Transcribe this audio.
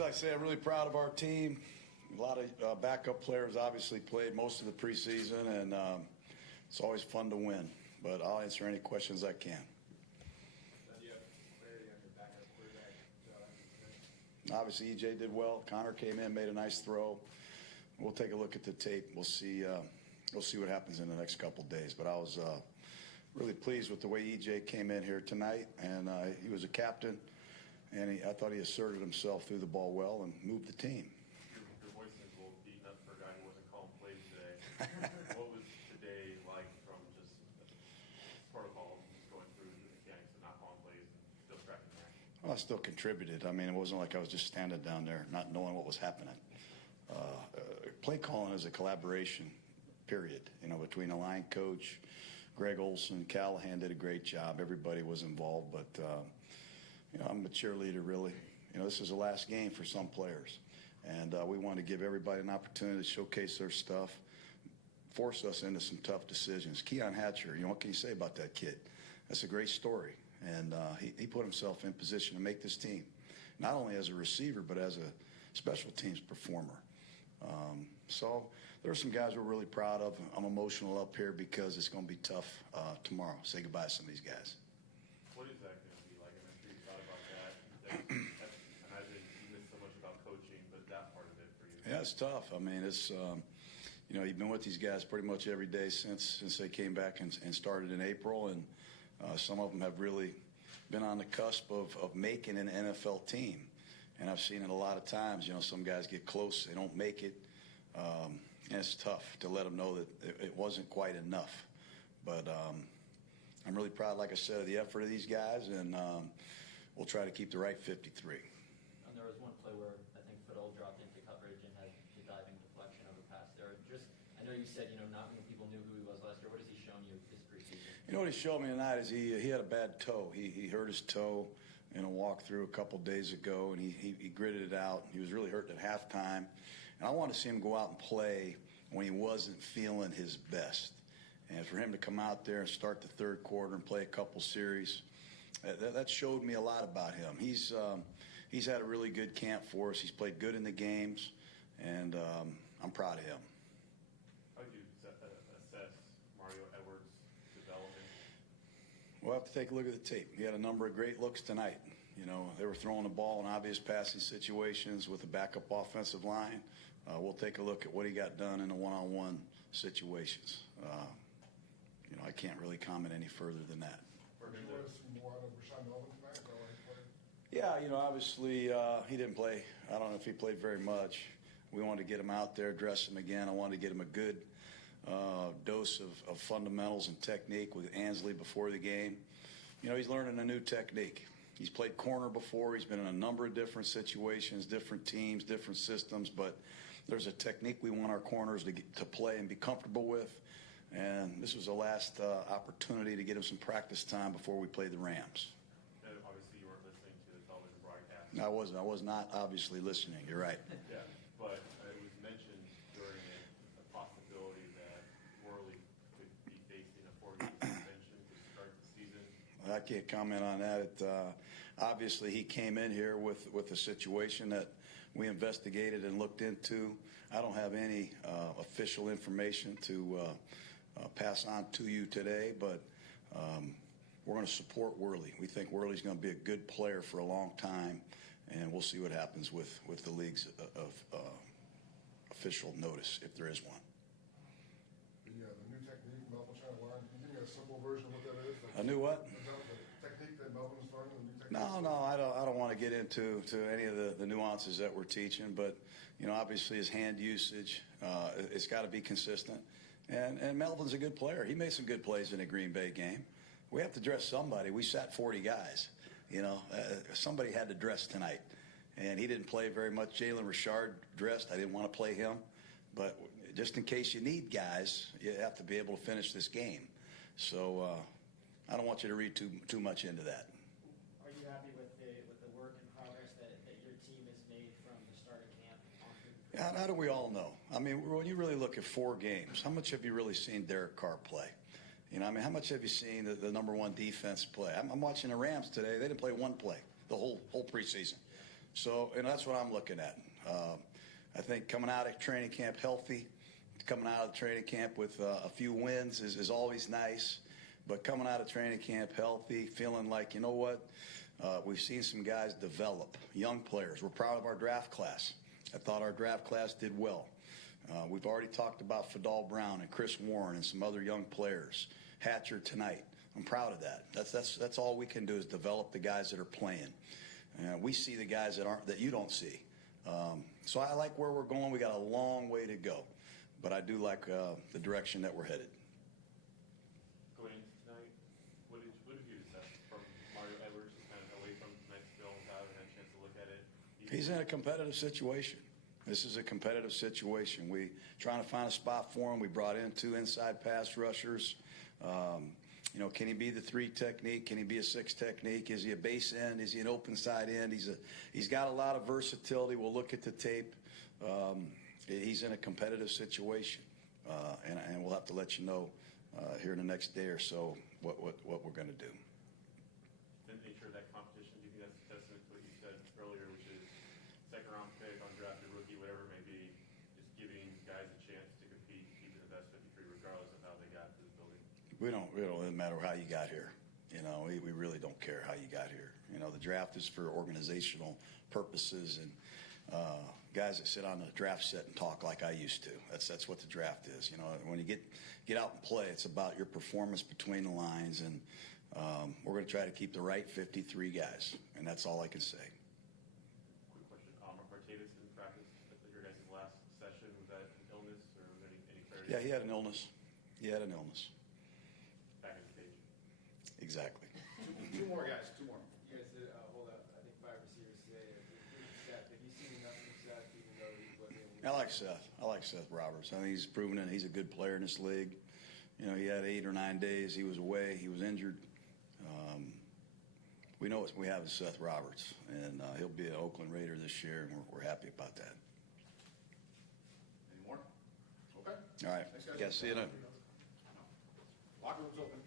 Coach, like I say, I'm really proud of our team. A lot of backup players obviously played most of the preseason, and it's always fun to win. But I'll answer any questions I can. Obviously, EJ did well. Connor came in, made a nice throw. We'll take a look at the tape. We'll see what happens in the next couple of days. But I was really pleased with the way EJ came in here tonight, and he was a captain, and I thought he asserted himself through the ball well and moved the team. Your voice is a little beaten up for a guy who wasn't calling plays today. What was today like from just protocol, just going through the mechanics of not calling plays and still tracking back? Well, I still contributed. I mean, it wasn't like I was just standing down there not knowing what was happening. Play calling is a collaboration, period, between the line coach, Greg Olson, Callahan did a great job. Everybody was involved, but, I'm a cheerleader, really. This is the last game for some players, and we want to give everybody an opportunity to showcase their stuff, force us into some tough decisions. Keon Hatcher, what can you say about that kid? That's a great story, and he put himself in position to make this team, not only as a receiver, but as a special teams performer. So there are some guys we're really proud of. I'm emotional up here because it's going to be tough tomorrow. Say goodbye to some of these guys. What is that going to be like? I'm sure you thought about that. I imagine you missed so much about coaching, but that part of it for you. Yeah, it's tough. I mean, it's you've been with these guys pretty much every day since they came back and started in April, and some of them have really been on the cusp of making an NFL team. And I've seen it a lot of times. Some guys get close, they don't make it. And it's tough to let them know that it wasn't quite enough. But I'm really proud, like I said, of the effort of these guys, and we'll try to keep the right 53. And there was one play where I think Fiddle dropped into coverage and had the diving deflection of a pass there. I know you said, not many people knew who he was last year. What has he shown you this preseason? What he showed me tonight is he had a bad toe. He hurt his toe in a walkthrough a couple days ago, and he gritted it out. He was really hurt at halftime. And I wanted to see him go out and play when he wasn't feeling his best. And for him to come out there and start the third quarter and play a couple series, that showed me a lot about him. He's had a really good camp for us. He's played good in the games, and I'm proud of him. How do you assess Mario Edwards' development? We'll have to take a look at the tape. He had a number of great looks tonight. They were throwing the ball in obvious passing situations with a backup offensive line. We'll take a look at what he got done in the one-on-one situations. I can't really comment any further than that. Yeah, obviously he didn't play. I don't know if he played very much. We wanted to get him out there, dress him again. I wanted to get him a good dose of fundamentals and technique with Ansley before the game. He's learning a new technique. He's played corner before. He's been in a number of different situations, different teams, different systems, but there's a technique we want our corners to play and be comfortable with. And this was the last opportunity to get him some practice time before we play the Rams. And obviously you weren't listening to the television broadcast. I was not obviously listening. You're right. Yeah, but it was mentioned during it a possibility that Worley could be facing a 4-game suspension to start the season. I can't comment on that. Obviously, he came in here with a situation that we investigated and looked into. I don't have any official information to pass on to you today, but we're going to support Worley. We think Worley's going to be a good player for a long time, and we'll see what happens with the league's official notice, if there is one. The new technique Melvin trying to learn. Can you give me a simple version of what that is? A new what? The technique that Melvin is learning, the new technique? No, I don't want to get into any of the nuances that we're teaching, but obviously his hand usage, it's got to be consistent. And Melvin's a good player. He made some good plays in the Green Bay game. We have to dress somebody. We sat 40 guys. Somebody had to dress tonight, and he didn't play very much. Jalen Richard dressed. I didn't want to play him. But just in case you need guys, you have to be able to finish this game. So I don't want you to read too much into that. Are you happy with the work and progress that your team has made from the start of camp? How do we all know? I mean, when you really look at 4 games, how much have you really seen Derek Carr play? How much have you seen the number one defense play? I'm watching the Rams today. They didn't play one play the whole preseason. So, and that's what I'm looking at. I think coming out of training camp healthy, coming out of training camp with a few wins is always nice. But coming out of training camp healthy, feeling like, you know what, we've seen some guys develop, young players. We're proud of our draft class. I thought our draft class did well. We've already talked about Fadal Brown and Chris Warren and some other young players. Hatcher tonight. I'm proud of that. That's all we can do is develop the guys that are playing. We see the guys that you don't see. So I like where we're going. We got a long way to go, but I do like the direction that we're headed. Going into tonight, what did you assess from Mario Edwards, just kind of away from tonight's film without having a chance to look at it? He's in a competitive situation. This is a competitive situation. We trying to find a spot for him. We brought in 2 inside pass rushers. Can he be the 3 technique? Can he be a 6 technique? Is he a base end? Is he an open side end? He's got a lot of versatility. We'll look at the tape. He's in a competitive situation, and we'll have to let you know here in the next day or so what we're going to do. The nature of that competition, do you think that's a testament to what you said earlier, which is second-round pick, undrafted rookie, whatever it may be, just giving guys a chance to compete, keeping the best 53 regardless of how they got to the building? It doesn't matter how you got here. We really don't care how you got here. The draft is for organizational purposes and guys that sit on the draft set and talk like I used to. That's what the draft is. When you get out and play, it's about your performance between the lines, and we're going to try to keep the right 53 guys, and that's all I can say. Quick question. Martavis didn't practice at your guys' last session. Was that an illness or any clarity? Yeah, he had an illness. Back in the stage. Exactly. Two more guys. You guys did hold up, I think, 5 receivers today. Seth, have you seen enough from Seth, even though he wasn't able to? I like Seth Roberts. I think he's proven it. He's a good player in this league. He had 8 or 9 days. He was away. He was injured. We know what we have is Seth Roberts, and he'll be an Oakland Raider this year, and we're happy about that. Any more? Okay. All right. Thanks, guys. Yeah, see you then. Locker room's open.